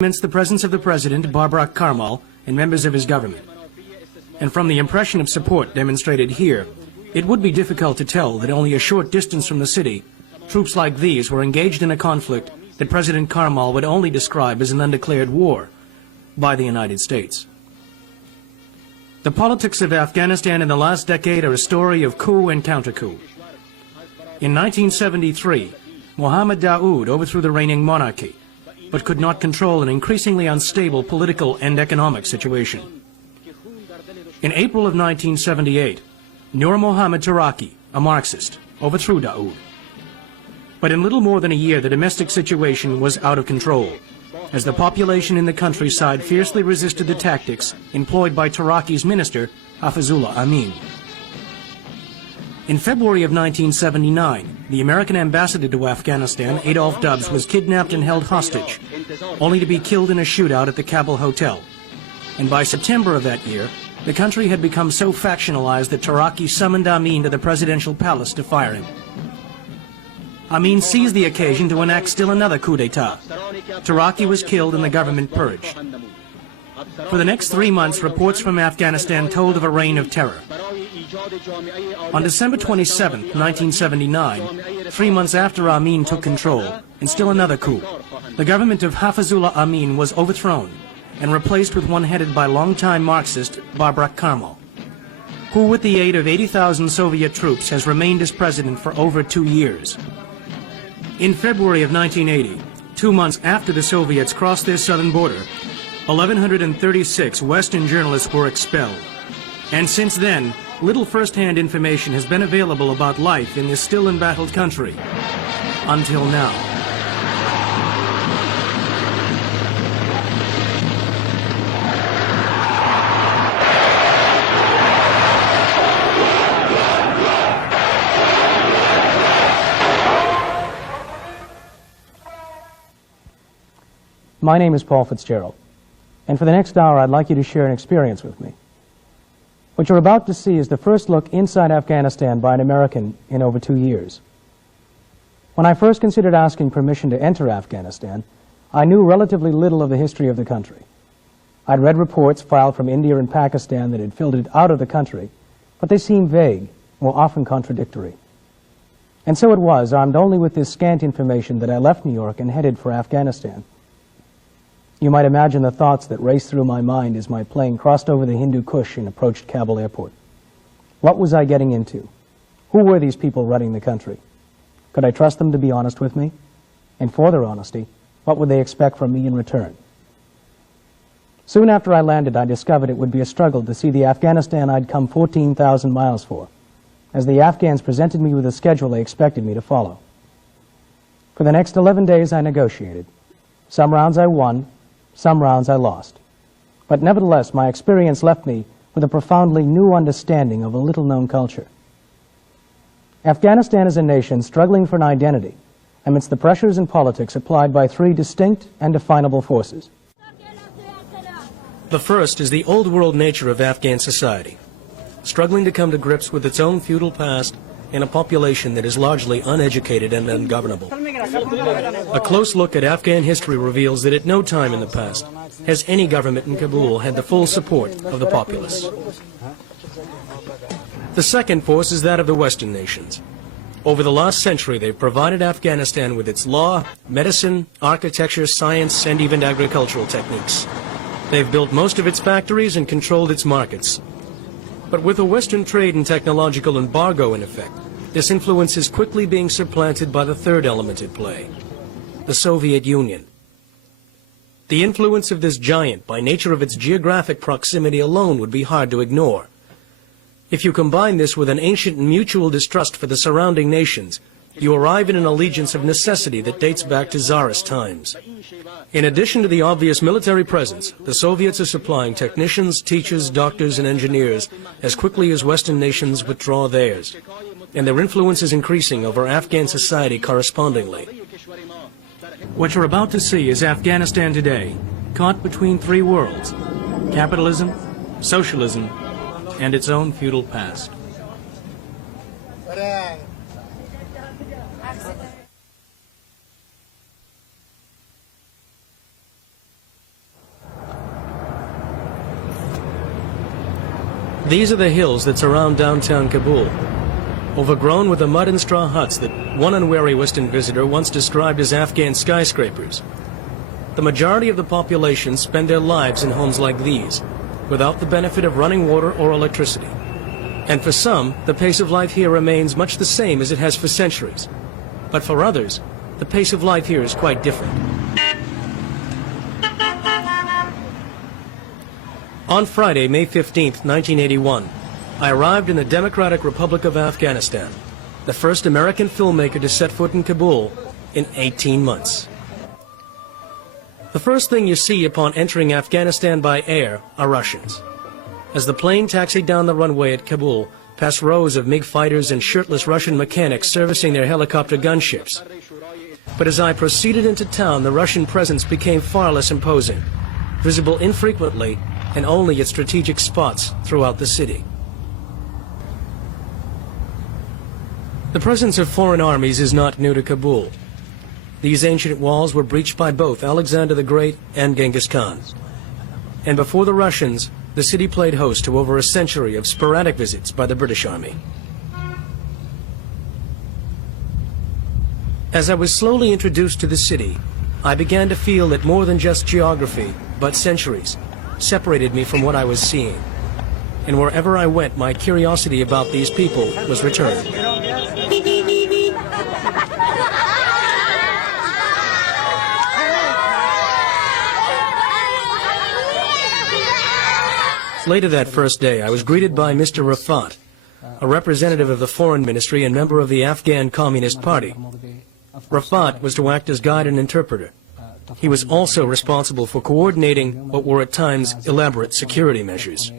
the presence of the President, Babrak Karmal, and members of his government. And from the impression of support demonstrated here, it would be difficult to tell that only a short distance from the city, troops like these were engaged in a conflict that President Karmal would only describe as an undeclared war by the United States. The politics of Afghanistan in the last decade are a story of coup and counter-coup. In 1973, Mohammed Daoud overthrew the reigning monarchy, but could not control an increasingly unstable political and economic situation. In April of 1978, Nur Mohammad Taraki, a Marxist, overthrew Daoud. But in little more than a year, the domestic situation was out of control, as the population in the countryside fiercely resisted the tactics employed by Taraki's minister, Hafizullah Amin. In February of 1979, the American ambassador to Afghanistan, Adolph Dubs, was kidnapped and held hostage, only to be killed in a shootout at the Kabul hotel. And by September of that year, the country had become so factionalized that Taraki summoned Amin to the presidential palace to fire him. Amin seized the occasion to enact still another coup d'etat. Taraki was killed and the government purged. For the next 3 months, reports from Afghanistan told of a reign of terror. On December 27, 1979, 3 months after Amin took control, and still another coup, the government of Hafizullah Amin was overthrown and replaced with one headed by longtime Marxist Babrak Karmal, who with the aid of 80,000 Soviet troops has remained as president for over 2 years. In February of 1980, 2 months after the Soviets crossed their southern border, 1,136 Western journalists were expelled. And since then, little first-hand information has been available about life in this still embattled country. Until now. My name is Paul Fitzgerald, and for the next hour I'd like you to share an experience with me. What you're about to see is the first look inside Afghanistan by an American in over 2 years. When I first considered asking permission to enter Afghanistan, I knew relatively little of the history of the country. I'd read reports filed from India and Pakistan that had filtered out of the country, but they seemed vague, or often contradictory. And so it was, armed only with this scant information, that I left New York and headed for Afghanistan. You might imagine the thoughts that raced through my mind as my plane crossed over the Hindu Kush and approached Kabul airport. What was I getting into? Who were these people running the country? Could I trust them to be honest with me? And for their honesty, what would they expect from me in return? Soon after I landed, I discovered it would be a struggle to see the Afghanistan I'd come 14,000 miles for, as the Afghans presented me with a schedule they expected me to follow. For the next 11 days, I negotiated. Some rounds I won, some rounds I lost. But nevertheless, my experience left me with a profoundly new understanding of a little-known culture. Afghanistan is a nation struggling for an identity amidst the pressures and politics applied by 3 distinct and definable forces. The first is the old-world nature of Afghan society, struggling to come to grips with its own feudal past in a population that is largely uneducated and ungovernable. A close look at Afghan history reveals that at no time in the past has any government in Kabul had the full support of the populace. The second force is that of the Western nations. Over the last century, they've provided Afghanistan with its law, medicine, architecture, science, and even agricultural techniques. They've built most of its factories and controlled its markets. But with a Western trade and technological embargo in effect, this influence is quickly being supplanted by the third element at play, the Soviet Union. The influence of this giant, by nature of its geographic proximity alone, would be hard to ignore. If you combine this with an ancient mutual distrust for the surrounding nations, you arrive in an allegiance of necessity that dates back to Tsarist times. In addition to the obvious military presence, the Soviets are supplying technicians, teachers, doctors, and engineers as quickly as Western nations withdraw theirs. And their influence is increasing over Afghan society correspondingly. What you're about to see is Afghanistan today, caught between 3 worlds: capitalism, socialism, and its own feudal past. These are the hills that surround downtown Kabul, overgrown with the mud and straw huts that one unwary Western visitor once described as Afghan skyscrapers. The majority of the population spend their lives in homes like these, without the benefit of running water or electricity. And for some, the pace of life here remains much the same as it has for centuries. But for others, the pace of life here is quite different. On Friday, May 15th, 1981, I arrived in the Democratic Republic of Afghanistan, the first American filmmaker to set foot in Kabul in 18 months. The first thing you see upon entering Afghanistan by air are Russians. As the plane taxied down the runway at Kabul, past rows of MiG fighters and shirtless Russian mechanics servicing their helicopter gunships. But as I proceeded into town, the Russian presence became far less imposing, visible infrequently and only at strategic spots throughout the city. The presence of foreign armies is not new to Kabul. These ancient walls were breached by both Alexander the Great and Genghis Khan. And before the Russians, the city played host to over a century of sporadic visits by the British Army. As I was slowly introduced to the city, I began to feel that more than just geography, but centuries, separated me from what I was seeing. And wherever I went, my curiosity about these people was returned. Later that first day, I was greeted by Mr. Rafat, a representative of the Foreign Ministry and member of the Afghan Communist Party. Rafat was to act as guide and interpreter. He was also responsible for coordinating what were at times elaborate security measures.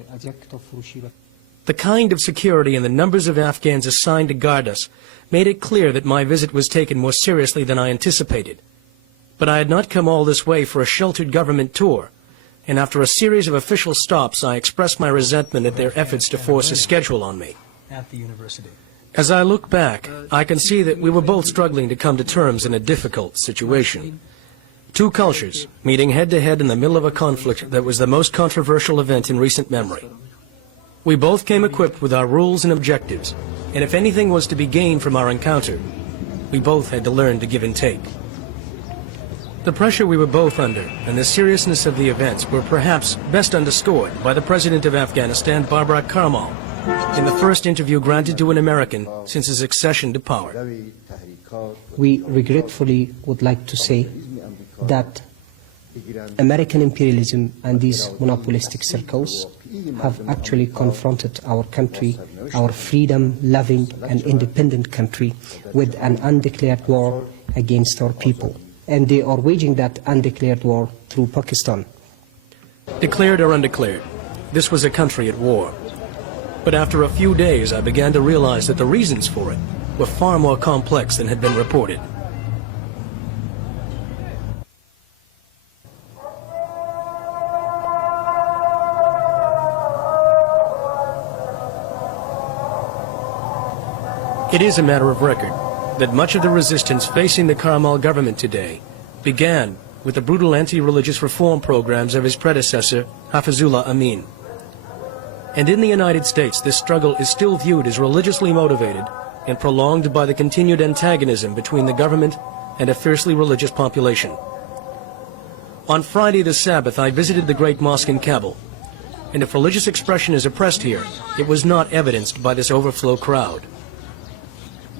The kind of security and the numbers of Afghans assigned to guard us made it clear that my visit was taken more seriously than I anticipated. But I had not come all this way for a sheltered government tour, and after a series of official stops, I expressed my resentment at their efforts to force a schedule on me. At the university. As I look back, I can see that we were both struggling to come to terms in a difficult situation. Two cultures meeting head-to-head in the middle of a conflict that was the most controversial event in recent memory. We both came equipped with our rules and objectives, and if anything was to be gained from our encounter, we both had to learn to give and take. The pressure we were both under and the seriousness of the events were perhaps best underscored by the President of Afghanistan, Barbara Karmal, in the first interview granted to an American since his accession to power. We regretfully would like to say that American imperialism and these monopolistic circles have actually confronted our country, our freedom-loving and independent country, with an undeclared war against our people. And they are waging that undeclared war through Pakistan. Declared or undeclared, this was a country at war. But after a few days, I began to realize that the reasons for it were far more complex than had been reported. It is a matter of record that much of the resistance facing the Karmal government today began with the brutal anti-religious reform programs of his predecessor, Hafizullah Amin. And in the United States, this struggle is still viewed as religiously motivated and prolonged by the continued antagonism between the government and a fiercely religious population. On Friday the Sabbath, I visited the Great Mosque in Kabul, and if religious expression is oppressed here, it was not evidenced by this overflow crowd.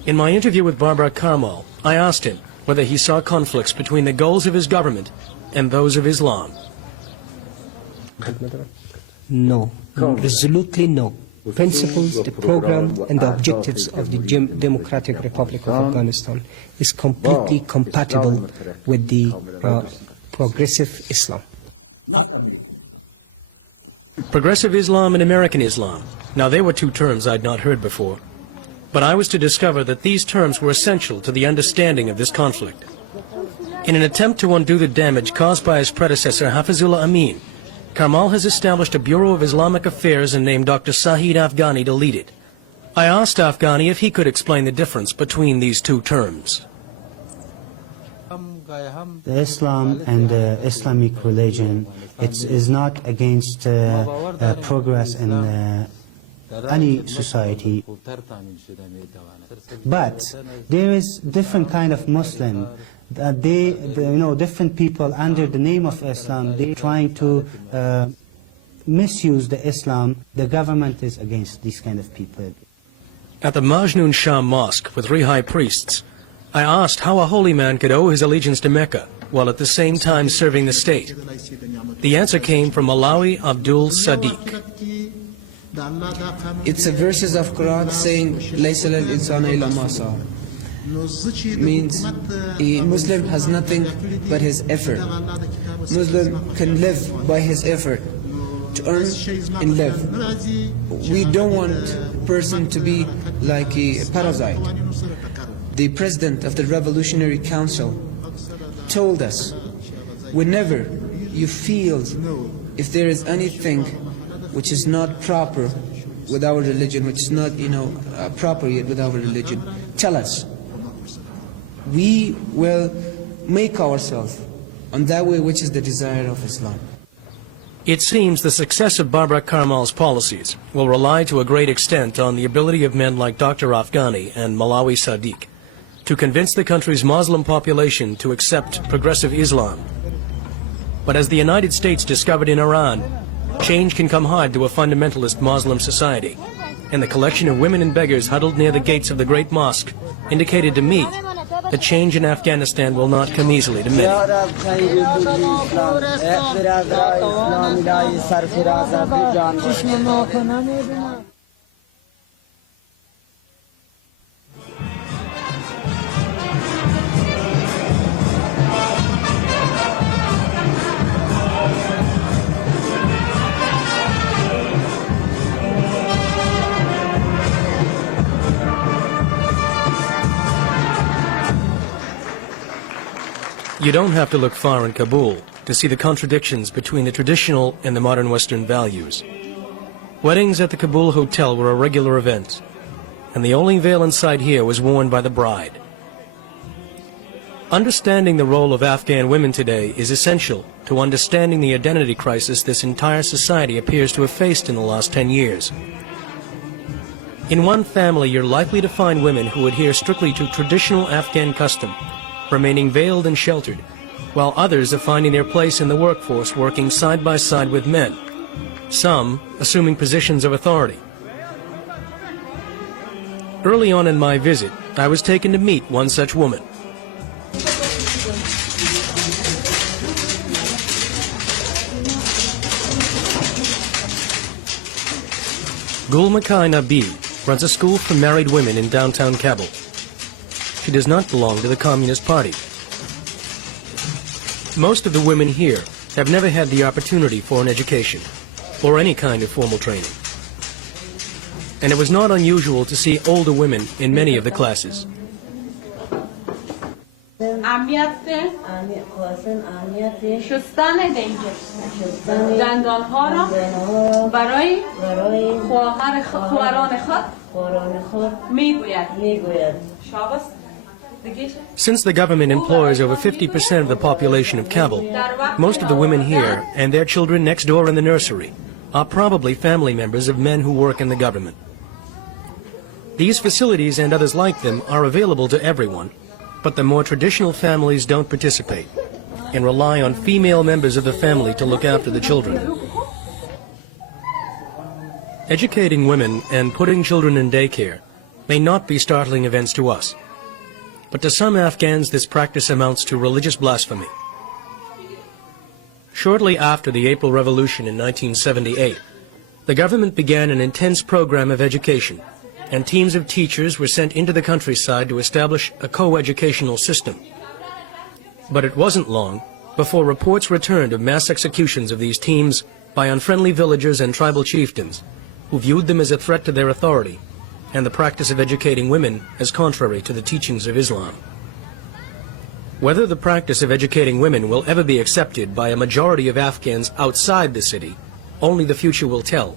In my interview with Barbara Karmal, I asked him whether he saw conflicts between the goals of his government and those of Islam. No, resolutely no. Principles, the program and the objectives of the Democratic Republic of Afghanistan is completely compatible with the progressive Islam. Progressive Islam and American Islam. Now, they were two terms I'd not heard before. But I was to discover that these terms were essential to the understanding of this conflict. In an attempt to undo the damage caused by his predecessor, Hafizullah Amin, Karmal has established a Bureau of Islamic Affairs and named Dr. Sahid Afghani to lead it. I asked Afghani if he could explain the difference between these two terms. The Islam and the Islamic religion, it is not against progress in any society. But there is different kind of Muslim that different people under the name of Islam, they're trying to misuse the Islam. The government is against these kind of people. At the Majnun Shah Mosque with 3 high priests, I asked how a holy man could owe his allegiance to Mecca while at the same time serving the state. The answer came from Malawi Abdul Sadiq. It's a verses of Quran saying "Laysa lil insana illa ma sa'a." Means a Muslim has nothing but his effort. Muslim can live by his effort to earn and live. We don't want a person to be like a parasite. The President of the Revolutionary Council told us, whenever you feel if there is anything which is not proper with our religion, which is not, appropriate with our religion, tell us. We will make ourselves on that way which is the desire of Islam. It seems the success of Barbara Karmal's policies will rely to a great extent on the ability of men like Dr. Afghani and Malawi Sadiq to convince the country's Muslim population to accept progressive Islam. But as the United States discovered in Iran, change can come hard to a fundamentalist Muslim society, and the collection of women and beggars huddled near the gates of the Great Mosque indicated to me that change in Afghanistan will not come easily to many. You don't have to look far in Kabul to see the contradictions between the traditional and the modern Western values. Weddings at the Kabul hotel were a regular event, and the only veil in sight here was worn by the bride. Understanding the role of Afghan women today is essential to understanding the identity crisis this entire society appears to have faced in the last 10 years. In one family, you're likely to find women who adhere strictly to traditional Afghan custom, remaining veiled and sheltered, while others are finding their place in the workforce working side by side with men, some assuming positions of authority. Early on in my visit, I was taken to meet one such woman. Gul Makai Nabi runs a school for married women in downtown Kabul. She does not belong to the Communist Party. Most of the women here have never had the opportunity for an education or any kind of formal training. And it was not unusual to see older women in many of the classes. Since the government employs over 50% of the population of Kabul, most of the women here and their children next door in the nursery are probably family members of men who work in the government. These facilities and others like them are available to everyone, but the more traditional families don't participate and rely on female members of the family to look after the children. Educating women and putting children in daycare may not be startling events to us, but to some Afghans this practice amounts to religious blasphemy. Shortly after the April Revolution in 1978, the government began an intense program of education, and teams of teachers were sent into the countryside to establish a co-educational system. But it wasn't long before reports returned of mass executions of these teams by unfriendly villagers and tribal chieftains who viewed them as a threat to their authority and the practice of educating women as contrary to the teachings of Islam. Whether the practice of educating women will ever be accepted by a majority of Afghans outside the city, only the future will tell.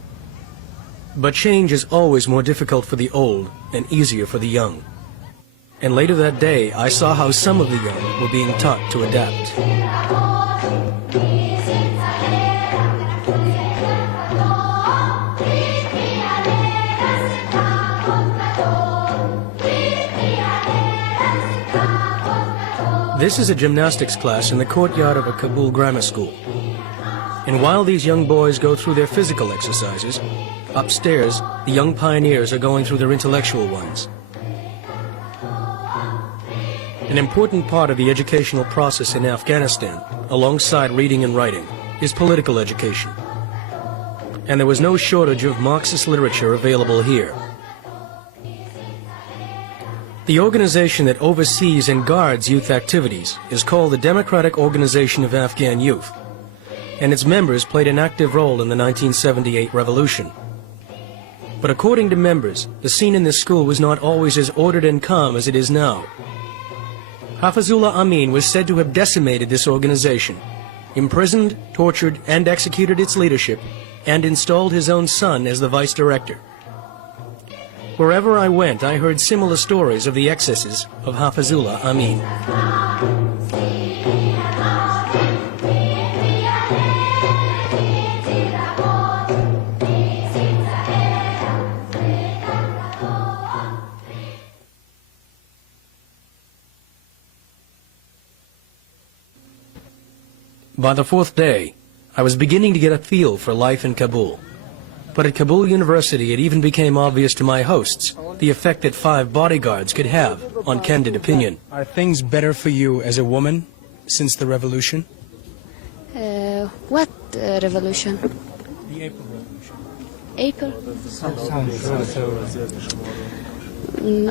But change is always more difficult for the old and easier for the young. And later that day, I saw how some of the young were being taught to adapt. This is a gymnastics class in the courtyard of a Kabul grammar school. And while these young boys go through their physical exercises, upstairs, the young pioneers are going through their intellectual ones. An important part of the educational process in Afghanistan, alongside reading and writing, is political education. And there was no shortage of Marxist literature available here. The organization that oversees and guards youth activities is called the Democratic Organization of Afghan Youth, and its members played an active role in the 1978 revolution. But according to members, the scene in this school was not always as ordered and calm as it is now. Hafizullah Amin was said to have decimated this organization, imprisoned, tortured, and executed its leadership, and installed his own son as the vice director. Wherever I went, I heard similar stories of the excesses of Hafizullah Amin. By the fourth day, I was beginning to get a feel for life in Kabul. But at Kabul University, it even became obvious to my hosts the effect that 5 bodyguards could have on candid opinion. Are things better for you as a woman since the revolution? What revolution? The April Revolution. April?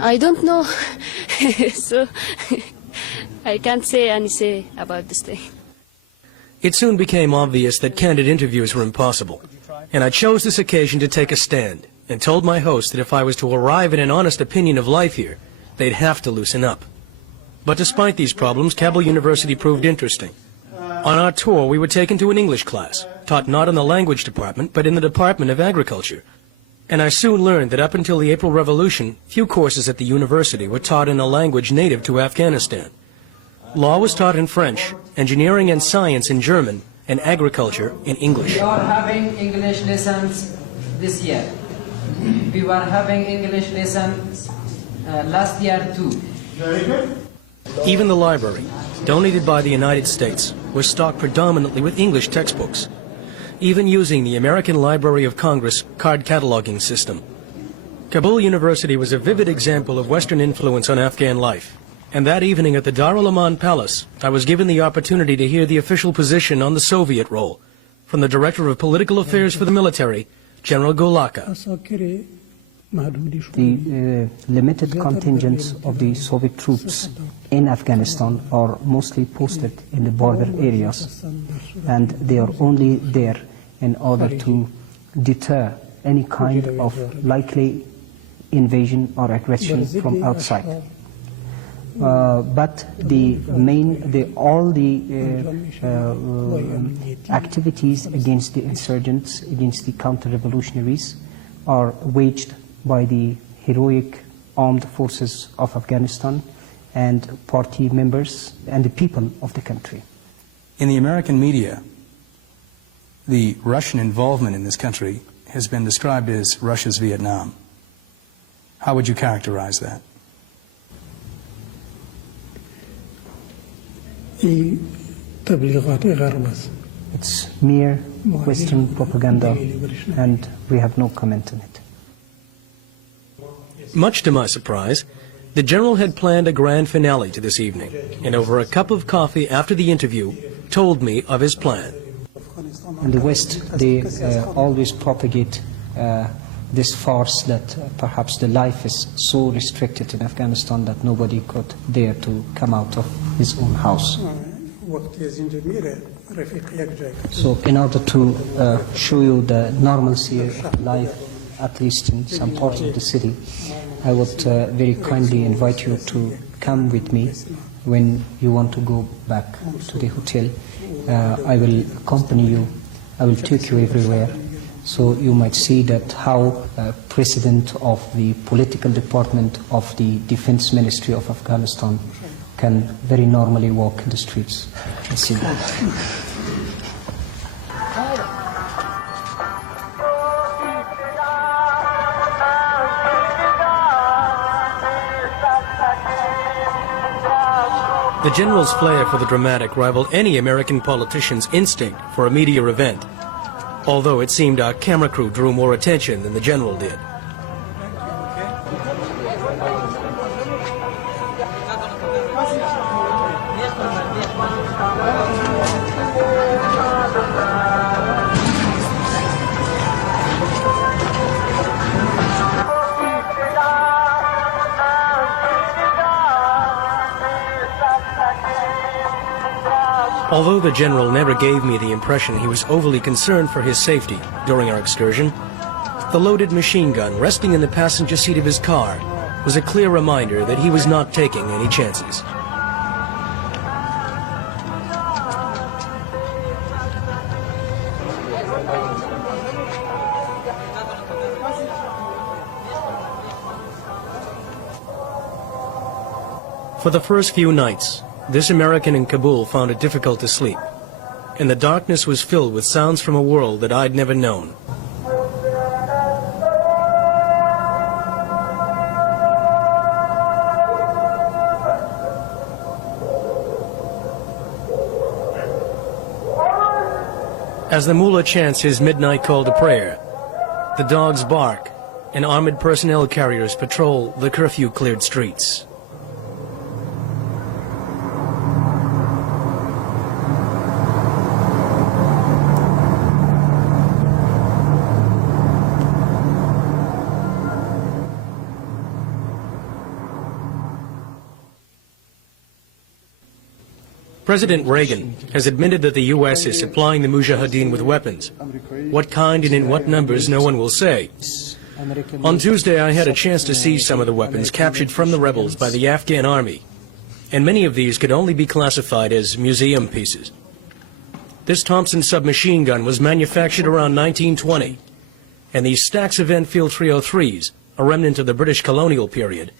I don't know. So I can't say anything about this thing. It soon became obvious that candid interviews were impossible, and I chose this occasion to take a stand and told my host that if I was to arrive at an honest opinion of life here, they'd have to loosen up. But despite these problems, Kabul University proved interesting. On our tour, we were taken to an English class, taught not in the language department, but in the Department of Agriculture. And I soon learned that up until the April Revolution, few courses at the university were taught in a language native to Afghanistan. Law was taught in French, engineering and science in German, and agriculture in English. We are having English lessons this year. We were having English lessons last year too. Even the library, donated by the United States, was stocked predominantly with English textbooks, even using the American Library of Congress card cataloging system. Kabul University was a vivid example of Western influence on Afghan life. And that evening at the Darul Aman Palace, I was given the opportunity to hear the official position on the Soviet role from the Director of Political Affairs for the Military, General Golaka. The limited contingents of the Soviet troops in Afghanistan are mostly posted in the border areas, and they are only there in order to deter any kind of likely invasion or aggression from outside. But all the activities against the insurgents, against the counter-revolutionaries, are waged by the heroic armed forces of Afghanistan and party members and the people of the country. In the American media, the Russian involvement in this country has been described as Russia's Vietnam. How would you characterize that? It's mere Western propaganda, and we have no comment on it. Much to my surprise, the General had planned a grand finale to this evening, and over a cup of coffee after the interview, told me of his plan. In the West, they always propagate this farce that perhaps the life is so restricted in Afghanistan that nobody could dare to come out of his own house. So in order to show you the normalcy of life, at least in some parts of the city, I would very kindly invite you to come with me when you want to go back to the hotel. I will accompany you, I will take you everywhere, so you might see that how President of the political department of the Defense Ministry of Afghanistan can very normally walk in the streets. I see that. The general's flair for the dramatic rivaled any American politician's instinct for a media event, although it seemed our camera crew drew more attention than the general did. Although the general never gave me the impression he was overly concerned for his safety during our excursion, the loaded machine gun resting in the passenger seat of his car was a clear reminder that he was not taking any chances. For the first few nights, this American in Kabul found it difficult to sleep, and the darkness was filled with sounds from a world that I'd never known. As the mullah chants his midnight call to prayer, the dogs bark and armored personnel carriers patrol the curfew-cleared streets. President Reagan has admitted that the U.S. is supplying the Mujahideen with weapons. What kind and in what numbers, no one will say. On Tuesday, I had a chance to see some of the weapons captured from the rebels by the Afghan army, and many of these could only be classified as museum pieces. This Thompson submachine gun was manufactured around 1920, and these stacks of Enfield 303s, a remnant of the British colonial period,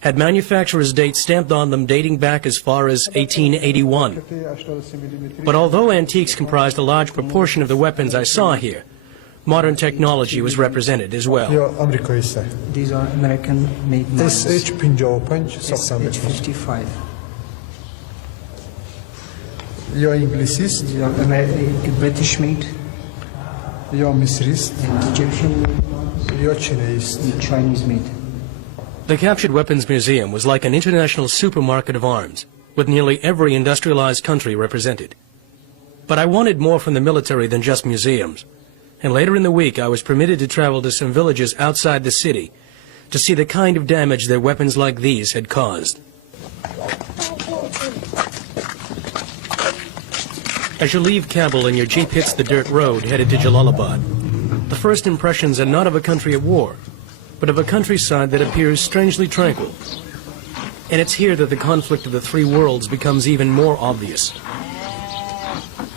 had manufacturer's dates stamped on them dating back as far as 1881. But although antiques comprised a large proportion of the weapons I saw here, modern technology was represented as well. These are American-made models. SH-55. These are British-made. Egyptian-made. Chinese-made. The captured weapons museum was like an international supermarket of arms, with nearly every industrialized country represented. But I wanted more from the military than just museums, and later in the week I was permitted to travel to some villages outside the city to see the kind of damage that weapons like these had caused. As you leave Kabul and your jeep hits the dirt road headed to Jalalabad, the first impressions are not of a country at war, but of a countryside that appears strangely tranquil. And it's here that the conflict of the three worlds becomes even more obvious.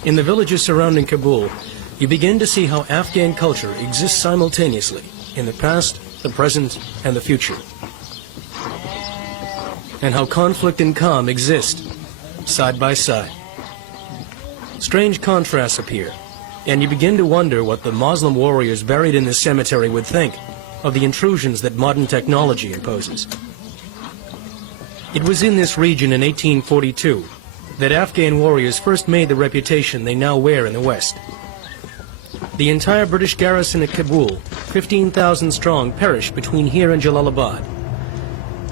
In the villages surrounding Kabul, you begin to see how Afghan culture exists simultaneously in the past, the present, and the future. And how conflict and calm exist side by side. Strange contrasts appear, and you begin to wonder what the Muslim warriors buried in this cemetery would think of the intrusions that modern technology imposes. It was in this region in 1842 that Afghan warriors first made the reputation they now wear in the West. The entire British garrison at Kabul, 15,000 strong, perished between here and Jalalabad,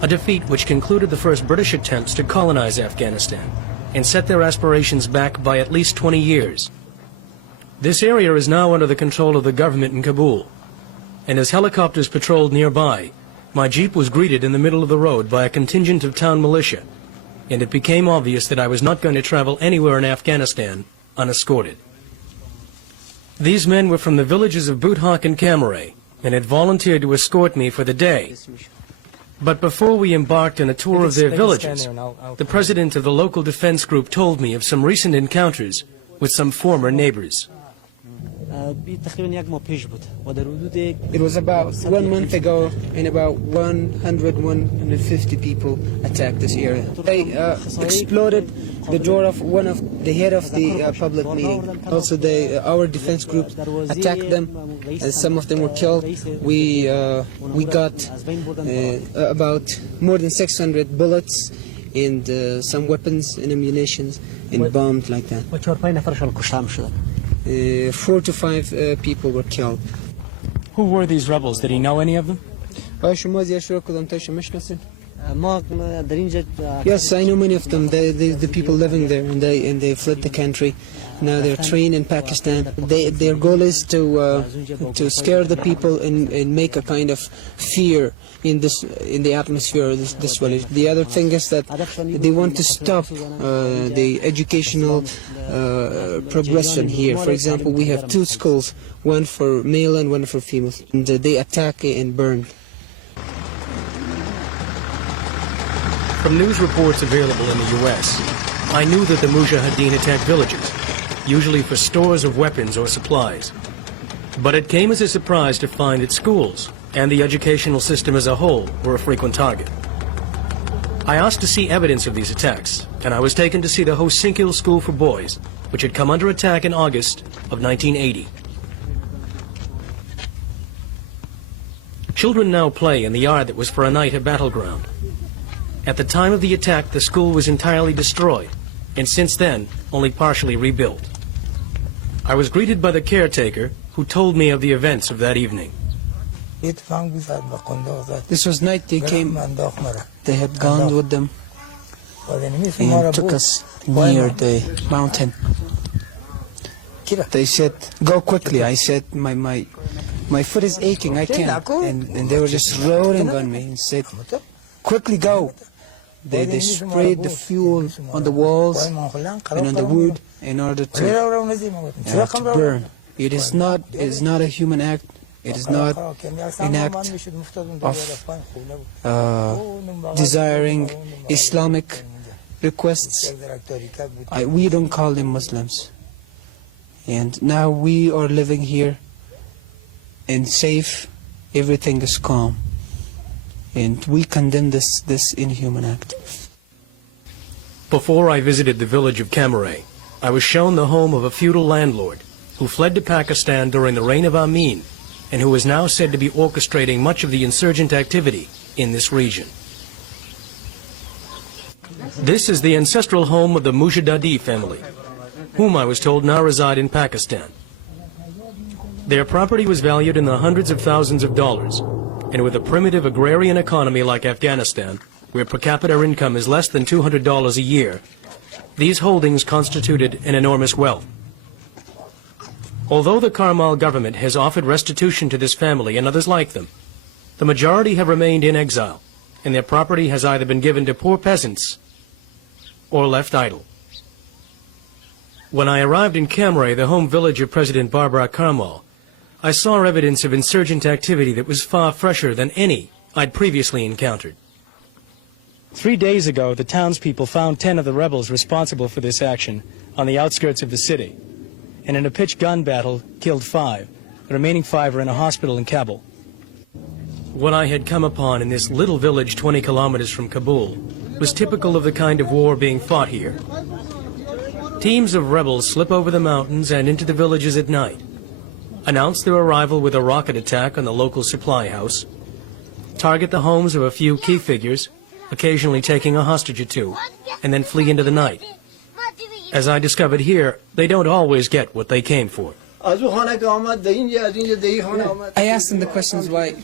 a defeat which concluded the first British attempts to colonize Afghanistan and set their aspirations back by at least 20 years. This area is now under the control of the government in Kabul, and as helicopters patrolled nearby, my jeep was greeted in the middle of the road by a contingent of town militia, and it became obvious that I was not going to travel anywhere in Afghanistan unescorted. These men were from the villages of Budhak and Camaray, and had volunteered to escort me for the day. But before we embarked on a tour of their villages, the president of the local defense group told me of some recent encounters with some former neighbors. It was about 1 month ago, and about 150 people attacked this area. They exploded the door of one of the head of the public meeting. Also, our defense group attacked them, and some of them were killed. We got about more than 600 bullets, and some weapons and ammunition and bombed like that. 4 to 5 people were killed. Who were these rebels? Did he know any of them? Yes, I know many of them. The people living there, and they fled the country. Now they're trained in Pakistan. Their goal is to scare the people and make a kind of fear in the atmosphere of this village. The other thing is that they want to stop the educational progression here. For example, we have 2 schools, one for male and one for female, and they attack and burn. From news reports available in the U.S., I knew that the Mujahideen attacked villages, usually for stores of weapons or supplies. But it came as a surprise to find that schools and the educational system as a whole were a frequent target. I asked to see evidence of these attacks, and I was taken to see the Hosinkil School for Boys, which had come under attack in August of 1980. Children now play in the yard that was for a night a battleground. At the time of the attack, the school was entirely destroyed, and since then, only partially rebuilt. I was greeted by the caretaker, who told me of the events of that evening. This was night. They came. They had gone with them and took us near the mountain. They said, "Go quickly." I said, "My foot is aching. I can't." And they were just rolling on me and said, "Quickly go." They sprayed the fuel on the walls and on the wood in order to burn. It is not a human act. It is not an act of desiring Islamic requests. We don't call them Muslims. And now we are living here and safe. Everything is calm. And we condemn this inhuman act. Before I visited the village of Camaret, I was shown the home of a feudal landlord who fled to Pakistan during the reign of Amin and who is now said to be orchestrating much of the insurgent activity in this region. This is the ancestral home of the Mujahideen family, whom I was told now reside in Pakistan. Their property was valued in the hundreds of thousands of dollars, and with a primitive agrarian economy like Afghanistan, where per capita income is less than $200 a year, these holdings constituted an enormous wealth. Although the Karmal government has offered restitution to this family and others like them, the majority have remained in exile, and their property has either been given to poor peasants or left idle. When I arrived in Camaret, the home village of President Barbara Karmal, I saw evidence of insurgent activity that was far fresher than any I'd previously encountered. 3 days ago, the townspeople found 10 of the rebels responsible for this action on the outskirts of the city, and in a pitched gun battle, killed 5. The remaining 5 are in a hospital in Kabul. What I had come upon in this little village 20 kilometers from Kabul was typical of the kind of war being fought here. Teams of rebels slip over the mountains and into the villages at night, announce their arrival with a rocket attack on the local supply house, target the homes of a few key figures, occasionally taking a hostage or 2, and then flee into the night. As I discovered here, they don't always get what they came for. I asked them the questions why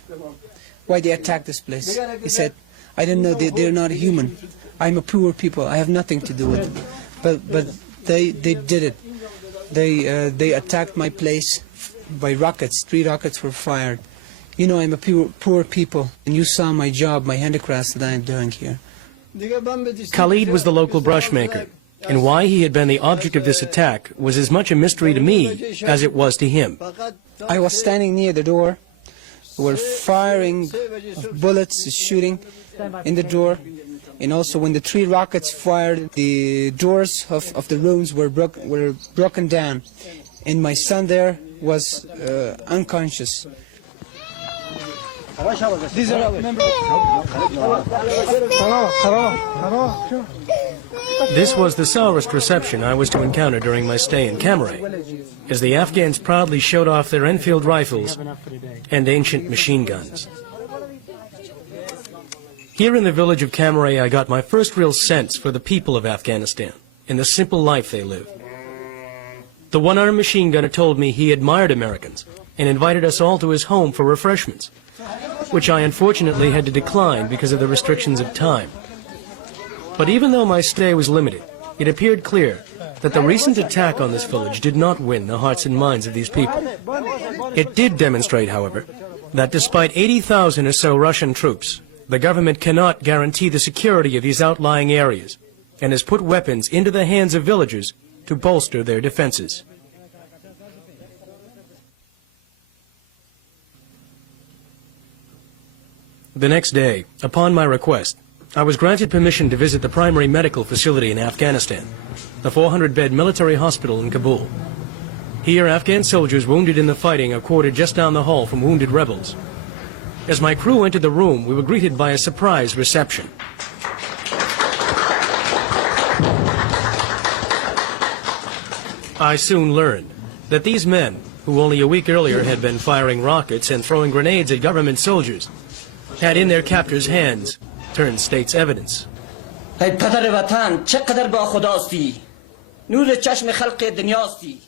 they attacked this place. He said, "I don't know. They're not human. I'm a poor people. I have nothing to do with it." But they did it. They attacked my place by rockets. 3 rockets were fired. You know, I'm a poor people, and you saw my job, my handicrafts that I'm doing here. Khalid was the local brushmaker, and why he had been the object of this attack was as much a mystery to me as it was to him. I was standing near the door. We were firing bullets, shooting in the door. And also when the 3 rockets fired, the doors of the rooms were broken down. And my son there was unconscious. This was the sourest reception I was to encounter during my stay in Camaret, as the Afghans proudly showed off their Enfield rifles and ancient machine guns. Here in the village of Camaray, I got my first real sense for the people of Afghanistan and the simple life they live. The one-armed machine gunner told me he admired Americans and invited us all to his home for refreshments, which I unfortunately had to decline because of the restrictions of time. But even though my stay was limited, it appeared clear that the recent attack on this village did not win the hearts and minds of these people. It did demonstrate, however, that despite 80,000 or so Russian troops, the government cannot guarantee the security of these outlying areas and has put weapons into the hands of villagers to bolster their defenses. The next day, upon my request, I was granted permission to visit the primary medical facility in Afghanistan, the 400-bed military hospital in Kabul. Here, Afghan soldiers wounded in the fighting are quartered just down the hall from wounded rebels. As my crew entered the room, we were greeted by a surprise reception. I soon learned that these men, who only a week earlier had been firing rockets and throwing grenades at government soldiers, had in their captors' hands turned state's evidence. ای پدر وطن چقدر با خداستی نور چشم خلق دنیاستی.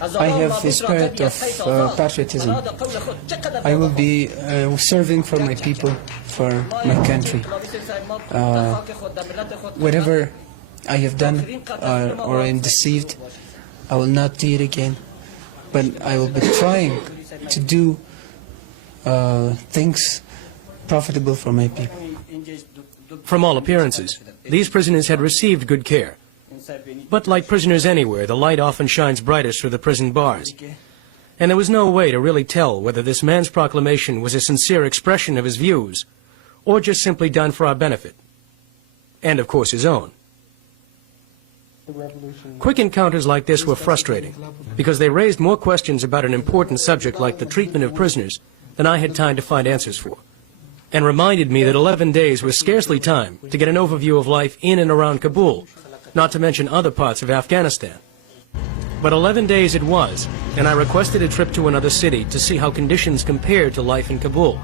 I have a spirit of patriotism. I will be serving for my people, for my country. Whatever I have done or I am deceived, I will not do it again. But I will be trying to do things profitable for my people. From all appearances, these prisoners had received good care. But like prisoners anywhere, the light often shines brightest through the prison bars. And there was no way to really tell whether this man's proclamation was a sincere expression of his views, or just simply done for our benefit. And of course his own. Quick encounters like this were frustrating, because they raised more questions about an important subject like the treatment of prisoners than I had time to find answers for, and reminded me that 11 days was scarcely time to get an overview of life in and around Kabul, not to mention other parts of Afghanistan. But 11 days it was, and I requested a trip to another city to see how conditions compared to life in Kabul.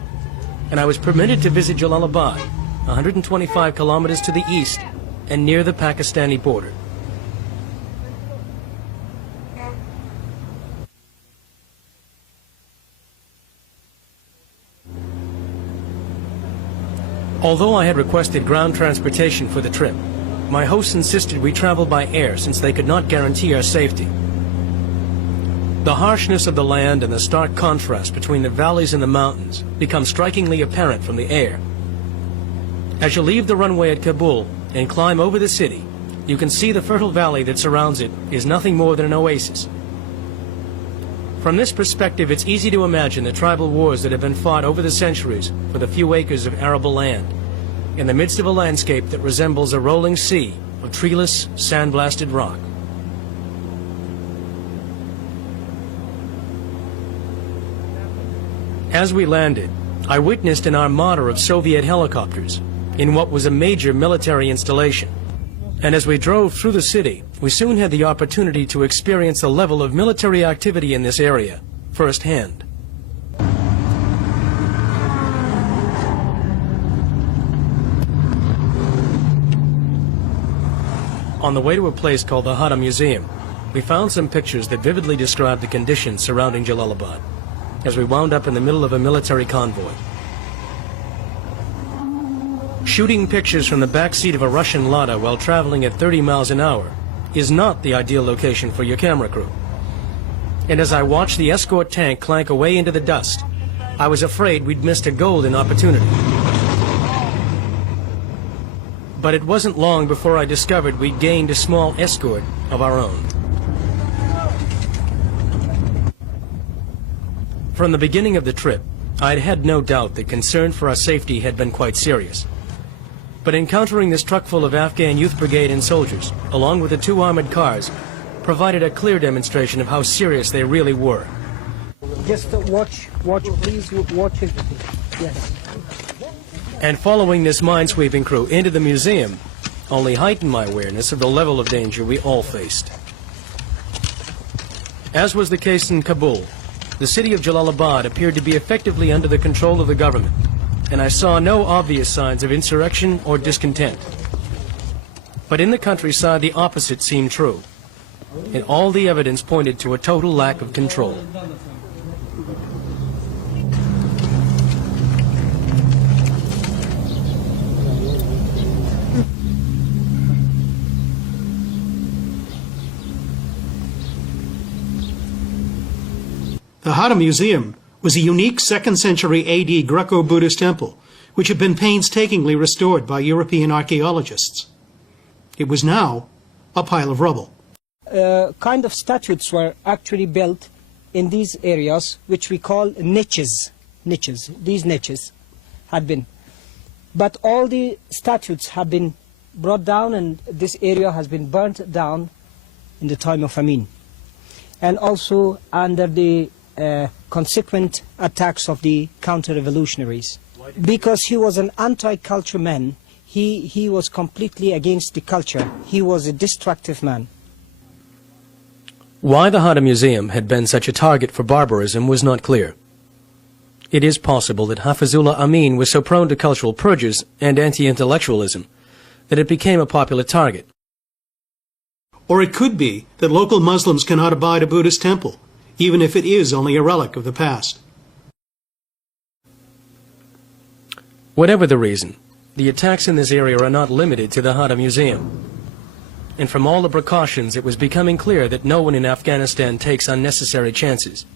And I was permitted to visit Jalalabad, 125 kilometers to the east and near the Pakistani border. Although I had requested ground transportation for the trip, my hosts insisted we travel by air since they could not guarantee our safety. The harshness of the land and the stark contrast between the valleys and the mountains become strikingly apparent from the air. As you leave the runway at Kabul and climb over the city, you can see the fertile valley that surrounds it is nothing more than an oasis. From this perspective, it's easy to imagine the tribal wars that have been fought over the centuries for the few acres of arable land, in the midst of a landscape that resembles a rolling sea of treeless, sandblasted rock. As we landed, I witnessed an armada of Soviet helicopters in what was a major military installation. And as we drove through the city, we soon had the opportunity to experience the level of military activity in this area firsthand. On the way to a place called the Hatta Museum, we found some pictures that vividly describe the conditions surrounding Jalalabad as we wound up in the middle of a military convoy. Shooting pictures from the back seat of a Russian Lada while traveling at 30 miles an hour is not the ideal location for your camera crew. And as I watched the escort tank clank away into the dust, I was afraid we'd missed a golden opportunity. But it wasn't long before I discovered we'd gained a small escort of our own. From the beginning of the trip, I'd had no doubt that concern for our safety had been quite serious. But encountering this truck full of Afghan Youth Brigade and soldiers, along with the 2 armored cars, provided a clear demonstration of how serious they really were. Just watch, please, watch it. Yes. And following this minesweeping crew into the museum only heightened my awareness of the level of danger we all faced. As was the case in Kabul, the city of Jalalabad appeared to be effectively under the control of the government, and I saw no obvious signs of insurrection or discontent. But in the countryside, the opposite seemed true, and all the evidence pointed to a total lack of control. The Hara Museum was a unique 2nd century AD Greco-Buddhist temple, which had been painstakingly restored by European archaeologists. It was now a pile of rubble. Kind of statues were actually built in these areas, which we call niches. These niches had been. But all the statues have been brought down, and this area has been burnt down in the time of famine. And also under the consequent attacks of the counter-revolutionaries. Because he was an anti-culture man, he was completely against the culture. He was a destructive man. Why the Hara Museum had been such a target for barbarism was not clear. It is possible that Hafizullah Amin was so prone to cultural purges and anti-intellectualism that it became a popular target. Or it could be that local Muslims cannot abide a Buddhist temple, even if it is only a relic of the past. Whatever the reason, the attacks in this area are not limited to the Hara Museum. And from all the precautions, it was becoming clear that no one in Afghanistan takes unnecessary chances.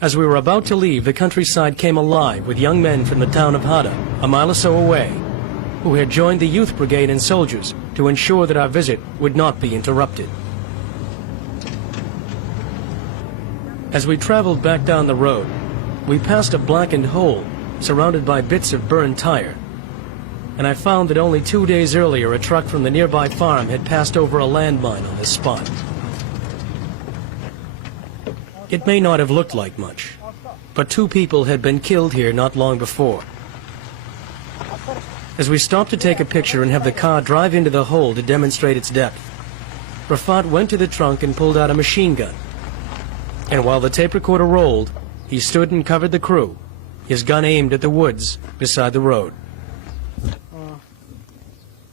As we were about to leave, the countryside came alive with young men from the town of Hara, a mile or so away, who had joined the youth brigade and soldiers to ensure that our visit would not be interrupted. As we traveled back down the road, we passed a blackened hole surrounded by bits of burned tire, and I found that only 2 days earlier a truck from the nearby farm had passed over a landmine on this spot. It may not have looked like much, but 2 people had been killed here not long before. As we stopped to take a picture and have the car drive into the hole to demonstrate its depth, Rafat went to the trunk and pulled out a machine gun. And while the tape recorder rolled, he stood and covered the crew, his gun aimed at the woods beside the road.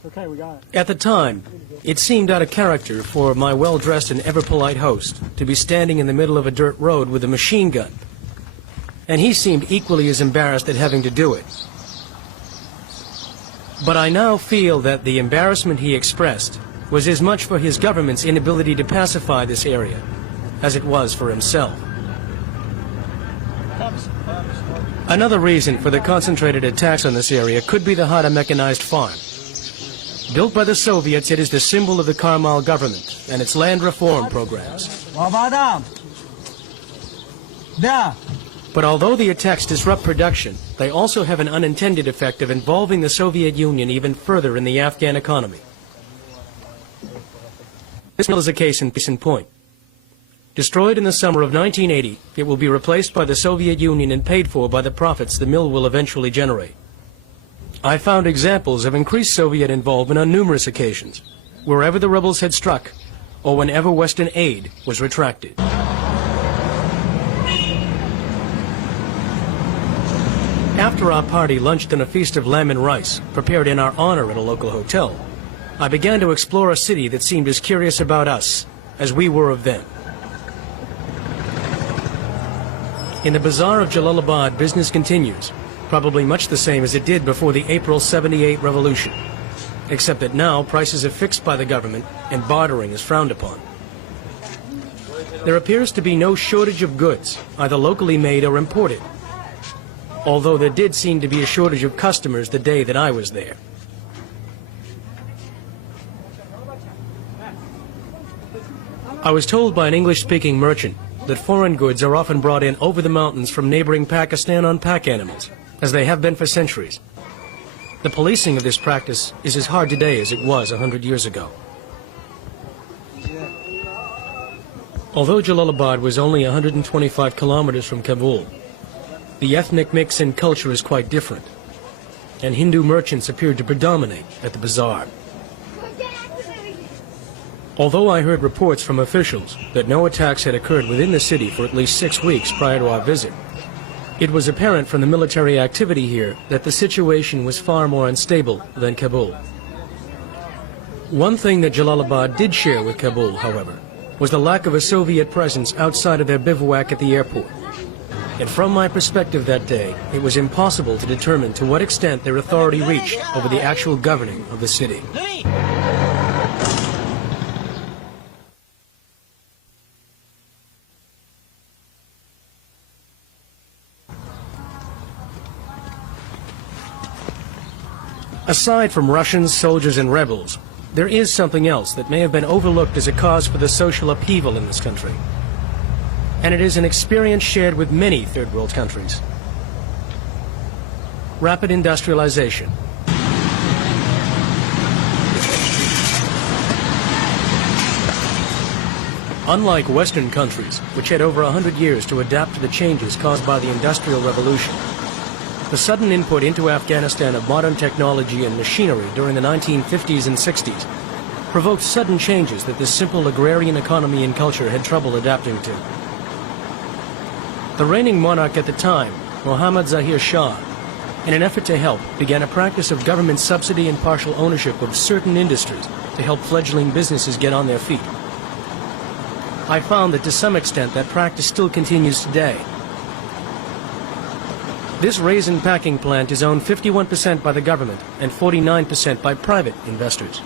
Okay, we got it. At the time, it seemed out of character for my well-dressed and ever-polite host to be standing in the middle of a dirt road with a machine gun, and he seemed equally as embarrassed at having to do it. But I now feel that the embarrassment he expressed was as much for his government's inability to pacify this area as it was for himself. Another reason for the concentrated attacks on this area could be the Hara mechanized farm. Built by the Soviets, it is the symbol of the Karmal government and its land reform programs. But although the attacks disrupt production, they also have an unintended effect of involving the Soviet Union even further in the Afghan economy. This mill is a case in point. Destroyed in the summer of 1980, it will be replaced by the Soviet Union and paid for by the profits the mill will eventually generate. I found examples of increased Soviet involvement on numerous occasions, wherever the rebels had struck, or whenever Western aid was retracted. After our party lunched on a feast of lamb and rice, prepared in our honor at a local hotel, I began to explore a city that seemed as curious about us as we were of them. In the bazaar of Jalalabad, business continues, probably much the same as it did before the April '78 revolution, except that now prices are fixed by the government and bartering is frowned upon. There appears to be no shortage of goods, either locally made or imported, although there did seem to be a shortage of customers the day that I was there. I was told by an English-speaking merchant that foreign goods are often brought in over the mountains from neighboring Pakistan on pack animals, as they have been for centuries. The policing of this practice is as hard today as it was 100 years ago. Although Jalalabad was only 125 kilometers from Kabul, the ethnic mix and culture is quite different, and Hindu merchants appeared to predominate at the bazaar. Although I heard reports from officials that no attacks had occurred within the city for at least 6 weeks prior to our visit, It was apparent from the military activity here that the situation was far more unstable than Kabul. One thing that Jalalabad did share with Kabul, however, was the lack of a Soviet presence outside of their bivouac at the airport. And from my perspective that day, it was impossible to determine to what extent their authority reached over the actual governing of the city. Aside from Russians, soldiers, and rebels, there is something else that may have been overlooked as a cause for the social upheaval in this country. And it is an experience shared with many third world countries. Rapid industrialization. Unlike Western countries, which had over 100 years to adapt to the changes caused by the Industrial Revolution, the sudden input into Afghanistan of modern technology and machinery during the 1950s and 60s provoked sudden changes that this simple agrarian economy and culture had trouble adapting to. The reigning monarch at the time, Mohammad Zahir Shah, in an effort to help, began a practice of government subsidy and partial ownership of certain industries to help fledgling businesses get on their feet. I found that to some extent that practice still continues today. This raisin packing plant is owned 51% by the government and 49% by private investors.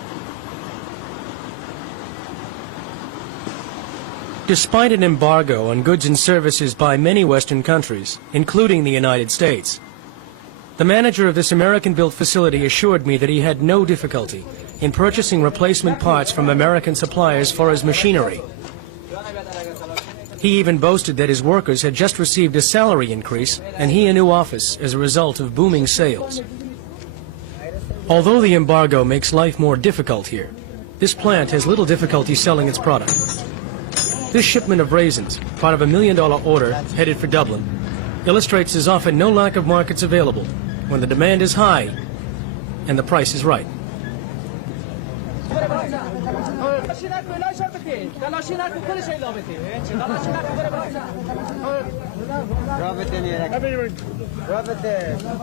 Despite an embargo on goods and services by many Western countries, including the United States, the manager of this American-built facility assured me that he had no difficulty in purchasing replacement parts from American suppliers for his machinery. He even boasted that his workers had just received a salary increase and he a new office as a result of booming sales. Although the embargo makes life more difficult here, this plant has little difficulty selling its product. This shipment of raisins, part of a $1 million order headed for Dublin, illustrates there's often no lack of markets available when the demand is high and the price is right.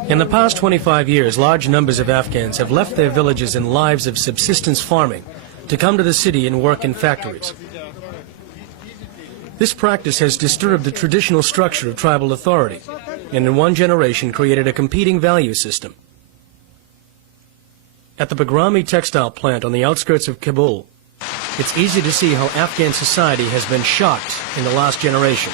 In the past 25 years, large numbers of Afghans have left their villages and lives of subsistence farming to come to the city and work in factories. This practice has disturbed the traditional structure of tribal authority, and in one generation created a competing value system. At the Bagrami textile plant on the outskirts of Kabul, it's easy to see how Afghan society has been shocked in the last generation.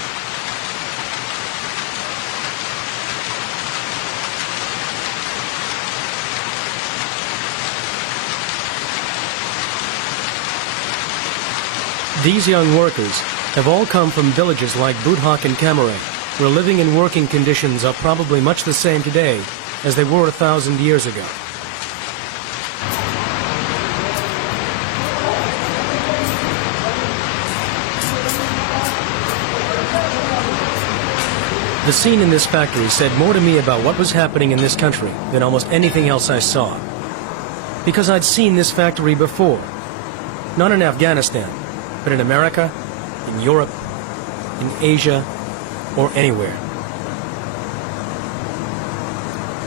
These young workers have all come from villages like Budhak and Kamarang, where living and working conditions are probably much the same today as they were 1,000 years ago. The scene in this factory said more to me about what was happening in this country than almost anything else I saw. Because I'd seen this factory before. Not in Afghanistan, but in America, in Europe, in Asia, or anywhere.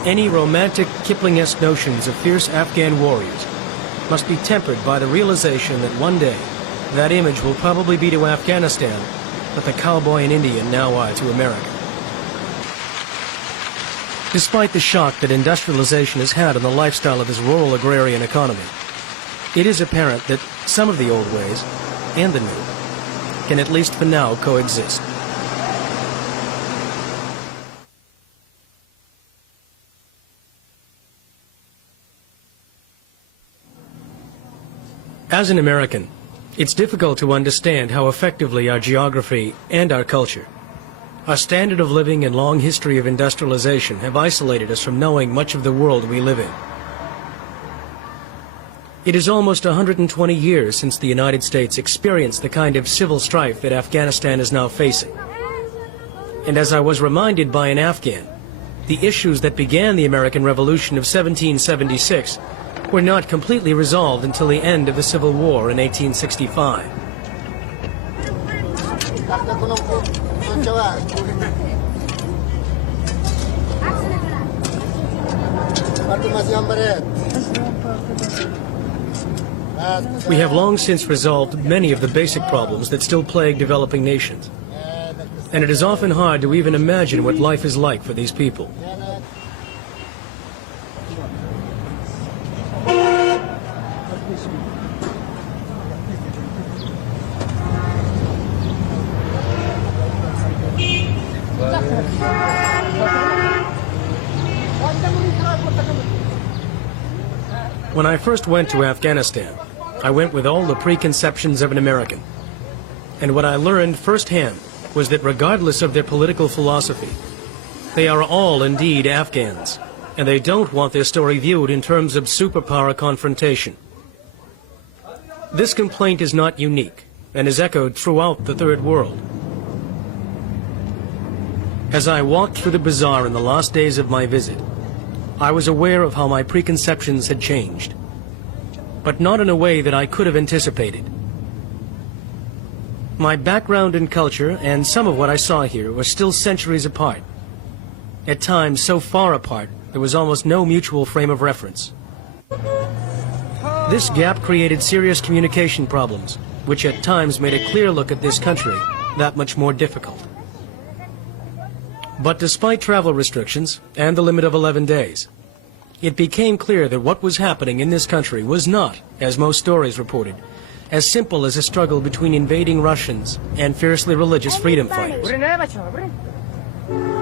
Any romantic Kipling-esque notions of fierce Afghan warriors must be tempered by the realization that one day that image will probably be to Afghanistan what the cowboy and Indian now are to America. Despite the shock that industrialization has had on the lifestyle of this rural agrarian economy, it is apparent that some of the old ways, and the new, can at least for now coexist. As an American, it's difficult to understand how effectively our geography and our culture, our standard of living and long history of industrialization have isolated us from knowing much of the world we live in. It is almost 120 years since the United States experienced the kind of civil strife that Afghanistan is now facing. And as I was reminded by an Afghan, the issues that began the American Revolution of 1776 were not completely resolved until the end of the Civil War in 1865. We have long since resolved many of the basic problems that still plague developing nations. And it is often hard to even imagine what life is like for these people. When I first went to Afghanistan, I went with all the preconceptions of an American. And what I learned firsthand was that regardless of their political philosophy, they are all indeed Afghans, and they don't want their story viewed in terms of superpower confrontation. This complaint is not unique and is echoed throughout the Third World. As I walked through the bazaar in the last days of my visit, I was aware of how my preconceptions had changed, but not in a way that I could have anticipated. My background and culture and some of what I saw here were still centuries apart. At times so far apart, there was almost no mutual frame of reference. This gap created serious communication problems, which at times made a clear look at this country that much more difficult. But despite travel restrictions and the limit of 11 days, it became clear that what was happening in this country was not, as most stories reported, as simple as a struggle between invading Russians and fiercely religious freedom fighters.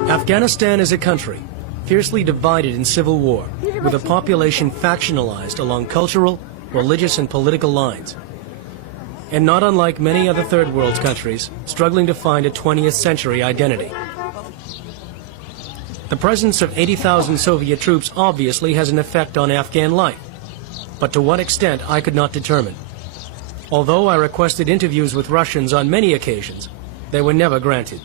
Afghanistan is a country fiercely divided in civil war, with a population factionalized along cultural, religious and political lines. And not unlike many other third world countries, struggling to find a 20th century identity. The presence of 80,000 Soviet troops obviously has an effect on Afghan life, but to what extent I could not determine. Although I requested interviews with Russians on many occasions, they were never granted.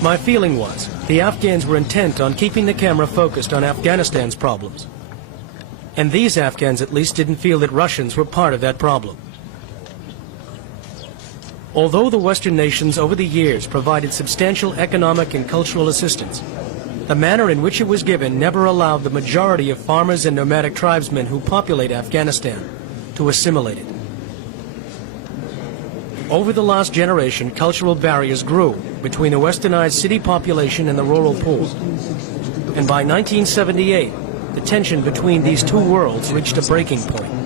My feeling was the Afghans were intent on keeping the camera focused on Afghanistan's problems. And these Afghans at least didn't feel that Russians were part of that problem. Although the Western nations over the years provided substantial economic and cultural assistance, the manner in which it was given never allowed the majority of farmers and nomadic tribesmen who populate Afghanistan to assimilate it. Over the last generation, cultural barriers grew between the westernized city population and the rural poor. And by 1978, the tension between these two worlds reached a breaking point.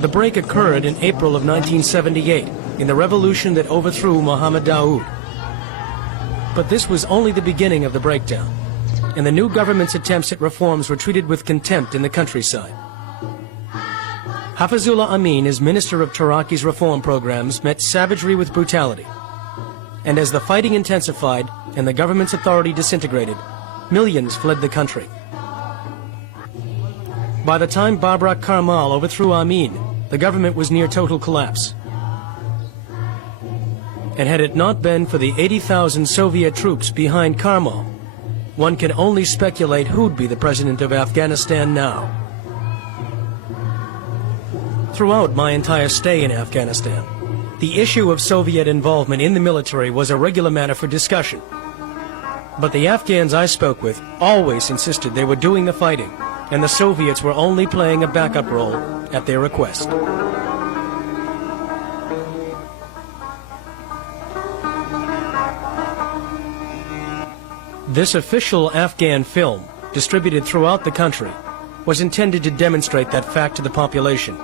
The break occurred in April of 1978 in the revolution that overthrew Mohammed Daoud. But this was only the beginning of the breakdown, and the new government's attempts at reforms were treated with contempt in the countryside. Hafizullah Amin, as Minister of Taraki's reform programs, met savagery with brutality. And as the fighting intensified and the government's authority disintegrated, millions fled the country. By the time Babrak Karmal overthrew Amin, the government was near total collapse. And had it not been for the 80,000 Soviet troops behind Karmal, one can only speculate who'd be the president of Afghanistan now. Throughout my entire stay in Afghanistan, the issue of Soviet involvement in the military was a regular matter for discussion. But the Afghans I spoke with always insisted they were doing the fighting, and the Soviets were only playing a backup role at their request. This official Afghan film, distributed throughout the country, was intended to demonstrate that fact to the population.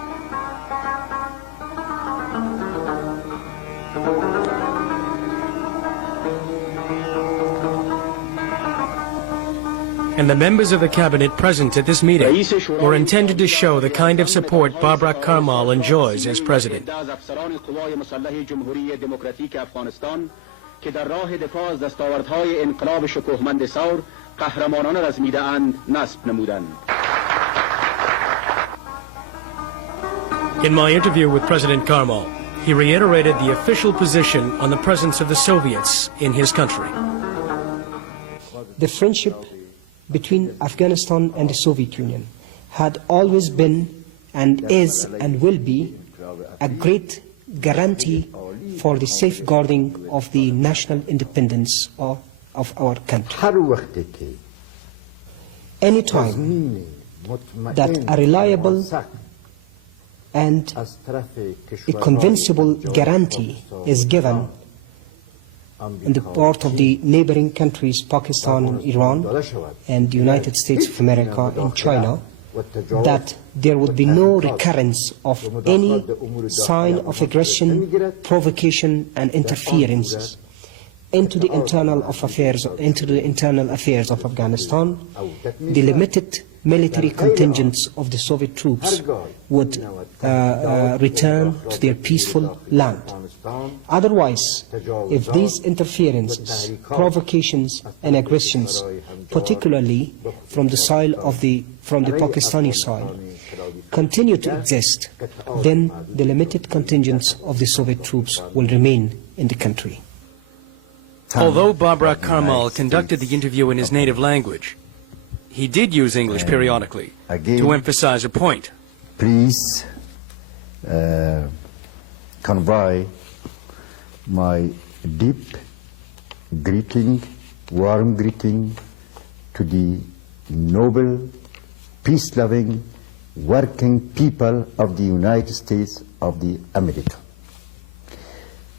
And the members of the cabinet present at this meeting were intended to show the kind of support Babrak Karmal enjoys as president. In my interview with President Karmal, he reiterated the official position on the presence of the Soviets in his country. The friendship between Afghanistan and the Soviet Union had always been and is and will be a great guarantee for the safeguarding of the national independence of our country. هر وقت که any time that a reliable and a convincible guarantee is given on the part of the neighboring countries, Pakistan and Iran, and the United States of America and China, that there would be no recurrence of any sign of aggression, provocation and interference into the internal affairs of Afghanistan. The limited military contingents of the Soviet troops would return to their peaceful land. Otherwise, if these interferences, provocations and aggressions, particularly from the Pakistani side, continue to exist, then the limited contingents of the Soviet troops will remain in the country. Although Barbara Karmal conducted the interview in his native language, he did use English periodically to emphasize a point. Please convey my deep greeting, warm greeting to the noble, peace-loving, working people of the United States of America.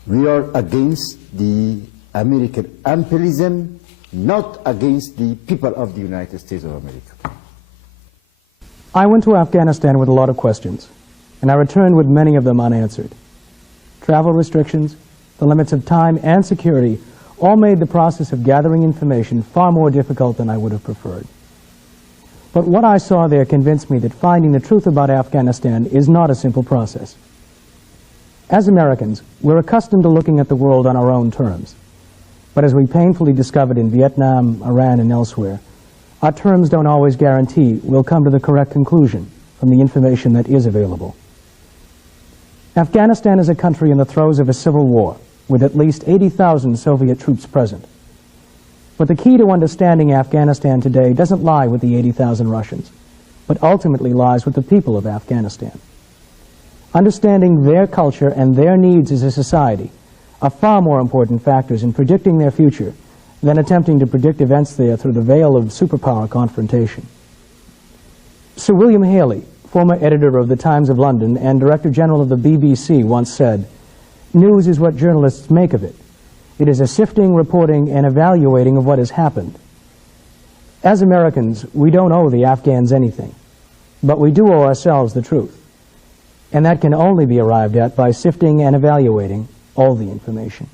We are against the American imperialism, not against the people of the United States of America. I went to Afghanistan with a lot of questions, and I returned with many of them unanswered. Travel restrictions, the limits of time and security all made the process of gathering information far more difficult than I would have preferred. But what I saw there convinced me that finding the truth about Afghanistan is not a simple process. As Americans, we're accustomed to looking at the world on our own terms. But as we painfully discovered in Vietnam, Iran, and elsewhere, our terms don't always guarantee we'll come to the correct conclusion from the information that is available. Afghanistan is a country in the throes of a civil war, with at least 80,000 Soviet troops present. But the key to understanding Afghanistan today doesn't lie with the 80,000 Russians, but ultimately lies with the people of Afghanistan. Understanding their culture and their needs as a society are far more important factors in predicting their future than attempting to predict events there through the veil of superpower confrontation. Sir William Haley, former editor of the Times of London and Director General of the BBC, once said, "News is what journalists make of it. It is a sifting, reporting, and evaluating of what has happened." As Americans, we don't owe the Afghans anything, but we do owe ourselves the truth. And that can only be arrived at by sifting and evaluating all the information.